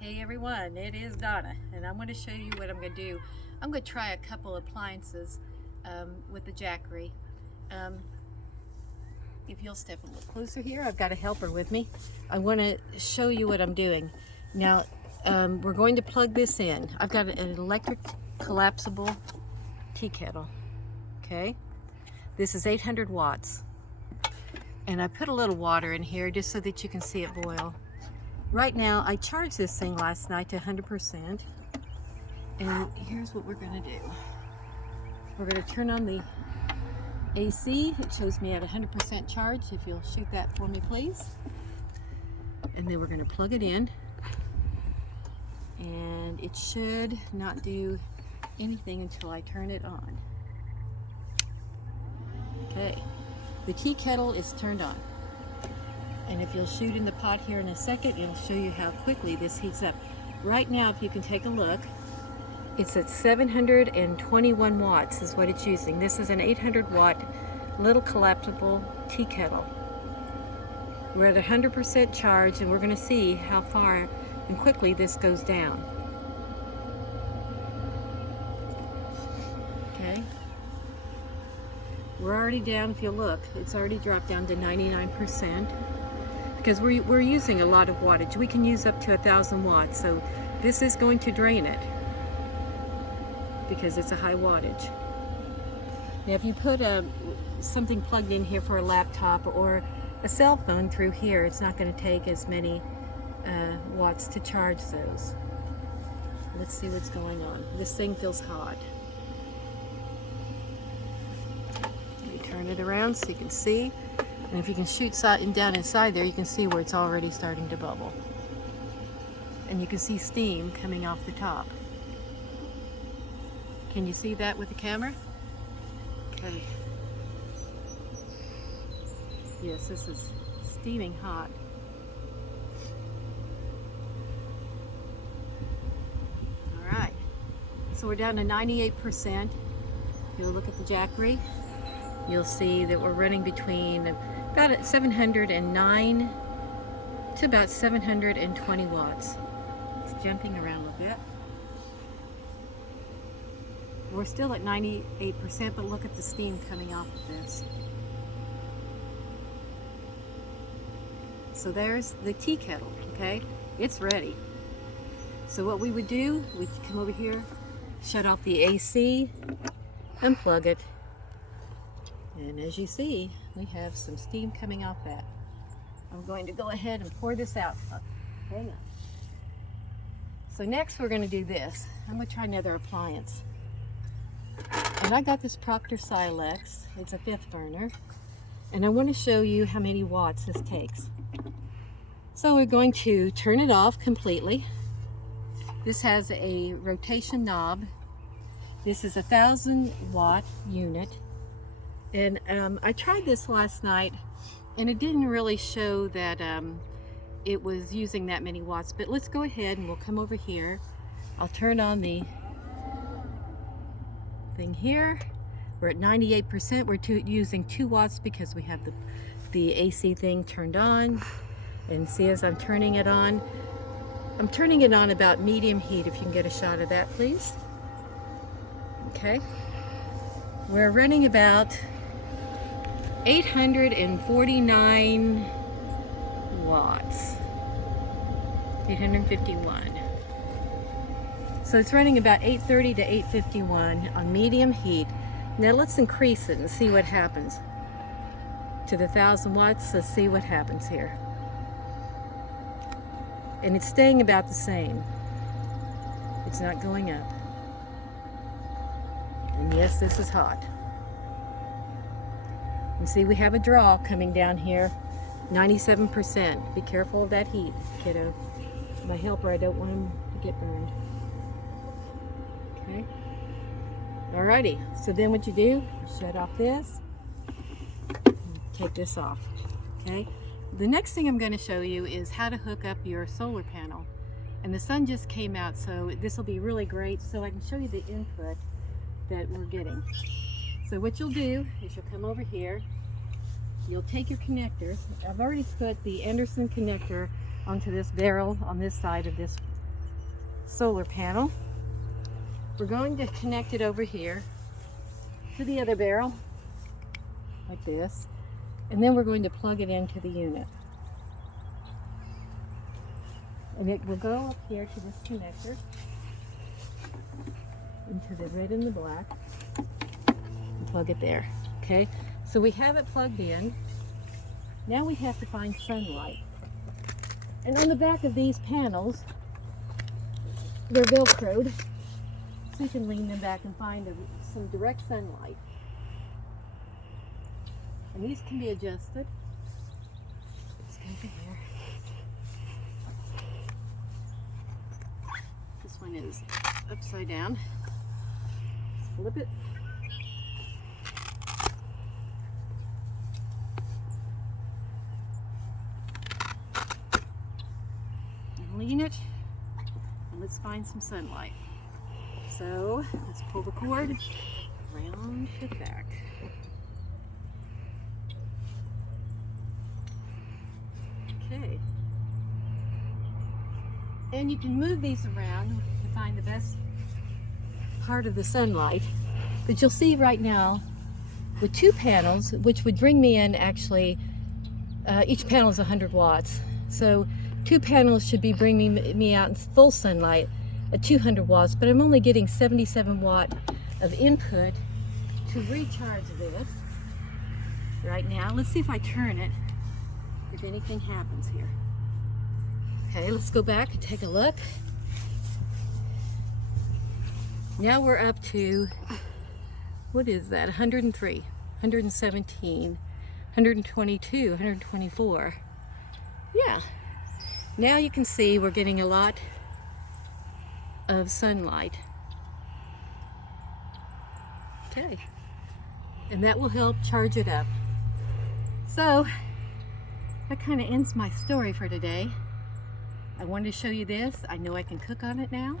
Hey everyone, it is Donna, and I'm going to show you what I'm going to do. I'm going to try a couple appliances with the Jackery. Um, if you'll step a little closer here, I've got a helper with me. I want to show you what I'm doing. Now, we're going to plug this in. I've got an electric collapsible tea kettle, okay? This is 800 watts. And I put a little water in here just so that you can see it boil. Right now, I charged this thing last night to 100%. And here's what we're gonna do. We're gonna turn on the AC. It shows me at 100% charge. If you'll shoot that for me, please. And then we're gonna plug it in. And it should not do anything until I turn it on. Okay, the tea kettle is turned on. And if you'll shoot in the pot here in a second, it'll show you how quickly this heats up. Right now, if you can take a look, it's at 721 watts is what it's using. This is an 800 watt little collapsible tea kettle. We're at 100% charge, and we're gonna see how far and quickly this goes down. Okay. We're already down, if you look, it's already dropped down to 99%. Because we're using a lot of wattage. We can use up to 1,000 watts, so this is going to drain it because it's a high wattage. Now if you put something plugged in here for a laptop or a cell phone through here, it's not going to take as many watts to charge those. Let's see what's going on. This thing feels hot. Let me turn it around so you can see. And if you can shoot down inside there, you can see where it's already starting to bubble. And you can see steam coming off the top. Can you see that with the camera? Okay. Yes, this is steaming hot. All right. So we're down to 98%. If you look at the Jackery, you'll see that we're running between about 709 to about 720 watts. It's jumping around a little bit. We're still at 98%, but look at the steam coming off of this. So there's the tea kettle, okay? It's ready. So what we would do, we'd come over here, shut off the AC, unplug it, and as you see, we have some steam coming off that. I'm going to go ahead and pour this out. Hang on. So next we're going to do this. I'm going to try another appliance. And I got this Proctor Silex. It's a 5th burner. And I want to show you how many watts this takes. So we're going to turn it off completely. This has a rotation knob. This is a 1,000 watt unit. And I tried this last night, and it didn't really show that it was using that many watts. But let's go ahead and we'll come over here. I'll turn on the thing here. We're at 98%. We're using 2 watts because we have the AC thing turned on. And see, as I'm turning it on about medium heat. If you can get a shot of that, please. Okay. We're running about 849 watts, 851. So it's running about 830 to 851 on medium heat. Now let's increase it and see what happens. To the 1,000 watts, let's see what happens here. And it's staying about the same. It's not going up. And yes, this is hot. And see, we have a draw coming down here, 97%. Be careful of that heat, kiddo. My helper, I don't want him to get burned. Okay. Alrighty, so then what you do, shut off this, take this off, okay? The next thing I'm going to show you is how to hook up your solar panel. And the sun just came out, so this will be really great, so I can show you the input that we're getting. So what you'll do is you'll come over here, you'll take your connectors. I've already put the Anderson connector onto this barrel on this side of this solar panel. We're going to connect it over here to the other barrel, like this, and then we're going to plug it into the unit. And it will go up here to this connector, into the red and the black, and plug it there. Okay, so we have it plugged in. Now we have to find sunlight. And on the back of these panels, they're Velcroed, so you can lean them back and find some direct sunlight. And these can be adjusted. Let's go over here. This one is upside down. Let's flip it. Lean it, and let's find some sunlight. So let's pull the cord around to the back. Okay. And you can move these around to find the best part of the sunlight. But you'll see right now with 2 panels, which would bring me in actually, each panel is 100 watts. So 2 panels should be bringing me out in full sunlight at 200 watts, but I'm only getting 77 watt of input to recharge this right now. Let's see if I turn it, if anything happens here. Okay, let's go back and take a look. Now we're up to, what is that, 103, 117, 122, 124. Yeah. Now you can see we're getting a lot of sunlight. Okay, and that will help charge it up. So that kind of ends my story for today. I wanted to show you this. I know I can cook on it now.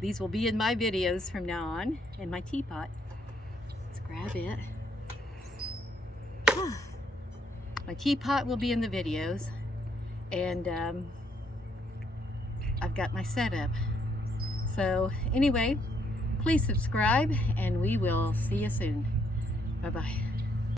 These will be in my videos from now on, in my teapot. Let's grab it. My teapot will be in the videos. And I've got my setup. So anyway, please subscribe and we will see you soon. Bye-bye.